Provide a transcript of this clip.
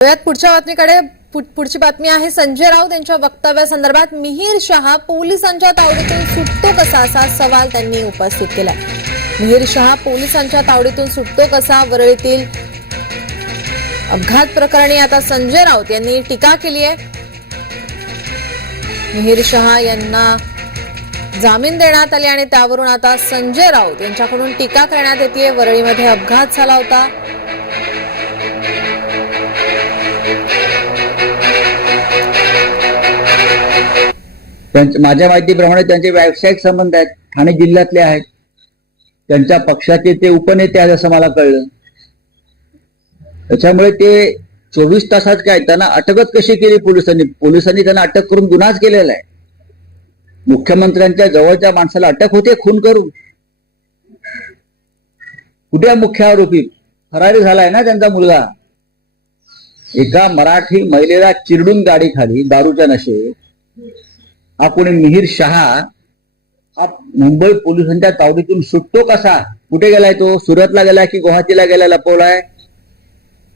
पुढच्या बातमीकडे. पुढची बातमी आहे संजय राऊत यांच्या वक्तव्यासंदर्भात मिहीर शहा पोलिसांच्या तावडीतून सुटतो कसा असा सवाल त्यांनी उपस्थित केला मिहीर शहा पोलिसांच्या तावडीतून सुटतो कसा वरळीतील अपघात प्रकरणी आता संजय राऊत यांनी टीका केली आहे. मिहीर शहा यांना जामीन देण्यात आले आणि त्यावरून आता संजय राऊत यांच्याकडून टीका करण्यात येते वरळीमध्ये अपघात झाला होता. त्यांच्या माझ्या माहितीप्रमाणे त्यांचे व्यावसायिक संबंध आहेत ठाणे जिल्ह्यातले आहेत. त्यांच्या पक्षाचे ते उपनेते आहेत असं मला कळलं. त्याच्यामुळे ते चोवीस तासात काय त्यांना अटकच कशी केली पोलिसांनी? पोलिसांनी त्यांना अटक करून गुन्हाच केलेला आहे. मुख्यमंत्र्यांच्या जवळच्या माणसाला अटक होते खून करून. कुठे मुख्य आरोपी? फरारी झालाय ना त्यांचा मुलगा? एका मराठी महिलेला चिरडून गाडी खाली दारूच्या नशेत हा कोणी मिहीर शहा हा मुंबई पोलिसांच्या तावडीतून सुटतो कसा? कुठे गेलाय तो? सुरतला गेलाय की गुवाहाटीला गेलाय लपवलाय?